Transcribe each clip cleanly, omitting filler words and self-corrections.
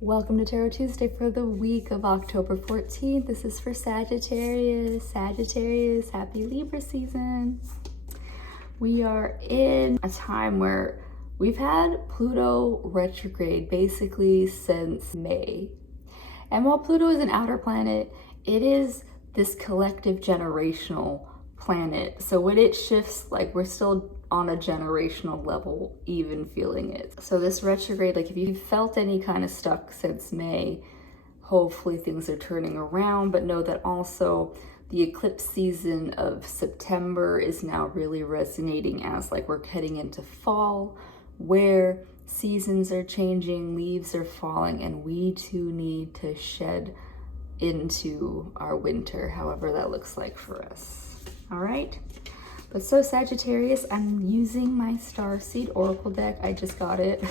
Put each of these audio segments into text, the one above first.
Welcome to Tarot Tuesday for the week of October 14th. This is for Sagittarius. Sagittarius, happy Libra season. We are in a time where we've had Pluto retrograde basically since May. And while Pluto is an outer planet, it is this collective generational planet. So when it shifts, like, we're still on a generational level, even feeling it. So this retrograde, like, if you felt any kind of stuck since May, hopefully things are turning around. But know that also the eclipse season of September is now really resonating as, like, we're heading into fall, where seasons are changing, leaves are falling, and we too need to shed into our winter, however that looks like for us. All right. But so Sagittarius, I'm using my Starseed Oracle deck. I just got it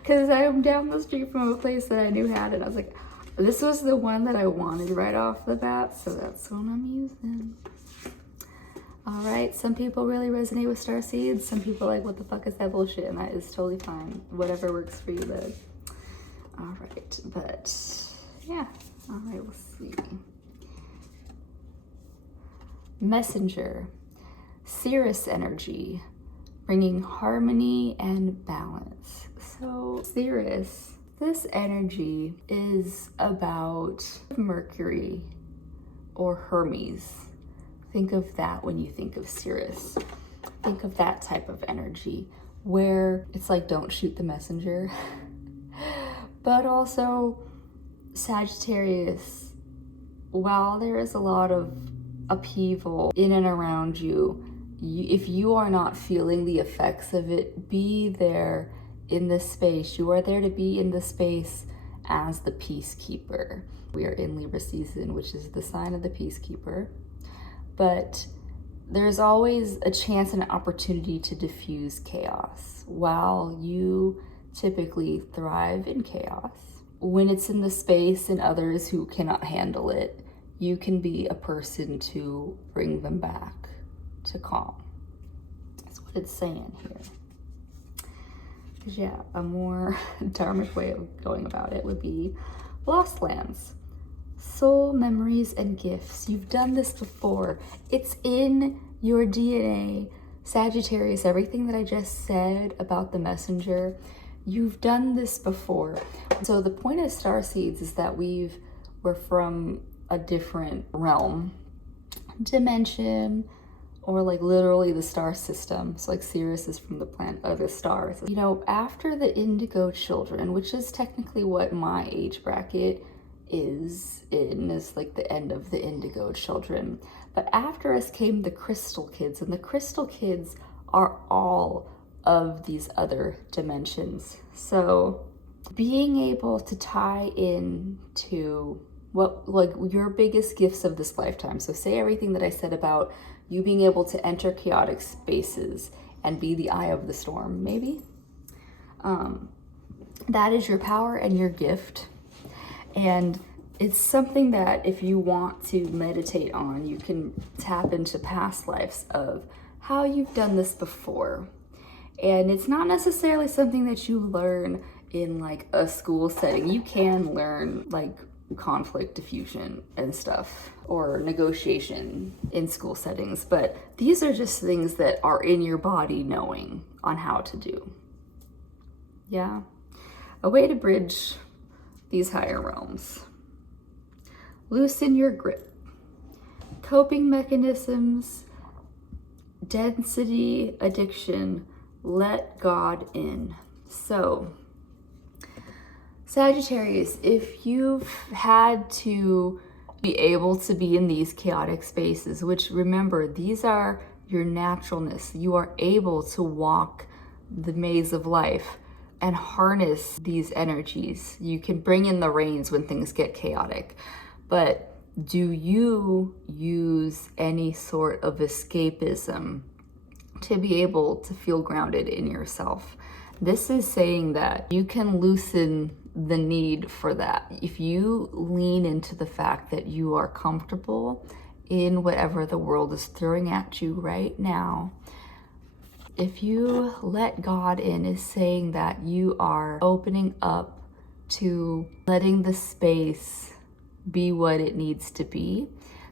because I'm down the street from a place that I knew had it. I was like, this was the one that I wanted right off the bat, so that's what I'm using. All right, some people really resonate with Starseed. Some people are like, what the fuck is that bullshit? And that is totally fine. Whatever works for you, then. All right, but yeah. All right, we'll see. Messenger, Cirrus energy, bringing harmony and balance. So Cirrus, this energy is about Mercury or Hermes. Think of that when you think of Cirrus. Think of that type of energy where it's like, don't shoot the messenger. But also Sagittarius, while there is a lot of upheaval in and around you, if you are not feeling the effects of it, be there in this space. You are there to be in the space as the peacekeeper. We are in Libra season, which is the sign of the peacekeeper. But there's always a chance and an opportunity to diffuse chaos, while you typically thrive in chaos. When it's in the space and others who cannot handle it, you can be a person to bring them back to calm. That's what it's saying here. Because yeah, a more dharmic way of going about it would be lost lands, soul memories and gifts. You've done this before. It's in your DNA. Sagittarius, everything that I just said about the messenger, you've done this before. So the point of Starseeds is that we're from a different realm, dimension, or like literally the star system. So like Sirius is from the planet of the stars. You know, after the indigo children, which is technically what my age bracket is like the end of the indigo children. But after us came the crystal kids, and the crystal kids are all of these other dimensions. So being able to tie in to what, like, your biggest gifts of this lifetime. So say everything that I said about you being able to enter chaotic spaces and be the eye of the storm, maybe. That is your power and your gift. And it's something that if you want to meditate on, you can tap into past lives of how you've done this before. And it's not necessarily something that you learn in like a school setting. You can learn like conflict diffusion and stuff, or negotiation in school settings, but these are just things that are in your body knowing on how to do. Yeah, a way to bridge these higher realms. Loosen your grip, coping mechanisms, density, addiction, let God in. So Sagittarius, if you've had to be able to be in these chaotic spaces, which, remember, these are your naturalness. You are able to walk the maze of life and harness these energies. You can bring in the reins when things get chaotic. But do you use any sort of escapism to be able to feel grounded in yourself? This is saying that you can loosen the need for that. If you lean into the fact that you are comfortable in whatever the world is throwing at you right now, if you let God in, is saying that you are opening up to letting the space be what it needs to be,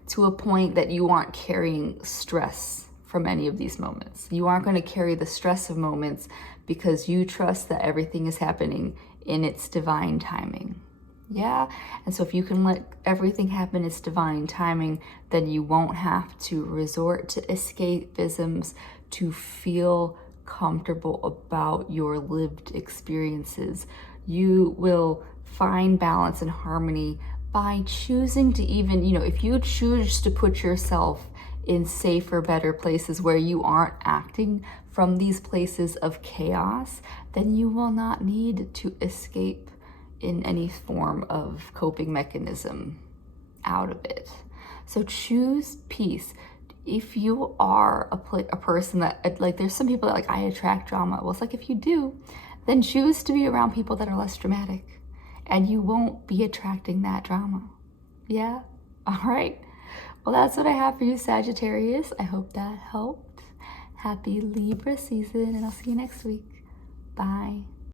to a point that you aren't carrying stress from any of these moments. You aren't going to carry the stress of moments because you trust that everything is happening in its divine timing. Yeah? And so if you can let everything happen in its divine timing, then you won't have to resort to escapisms to feel comfortable about your lived experiences. You will find balance and harmony by choosing to even, if you choose to put yourself in safer, better places where you aren't acting from these places of chaos, then you will not need to escape in any form of coping mechanism out of it. So choose peace. If you are a person that, like, there's some people that, like, I attract drama. Well, it's like, if you do, then choose to be around people that are less dramatic, and you won't be attracting that drama. Yeah? All right. Well, that's what I have for you, Sagittarius. I hope that helped. Happy Libra season, and I'll see you next week. Bye.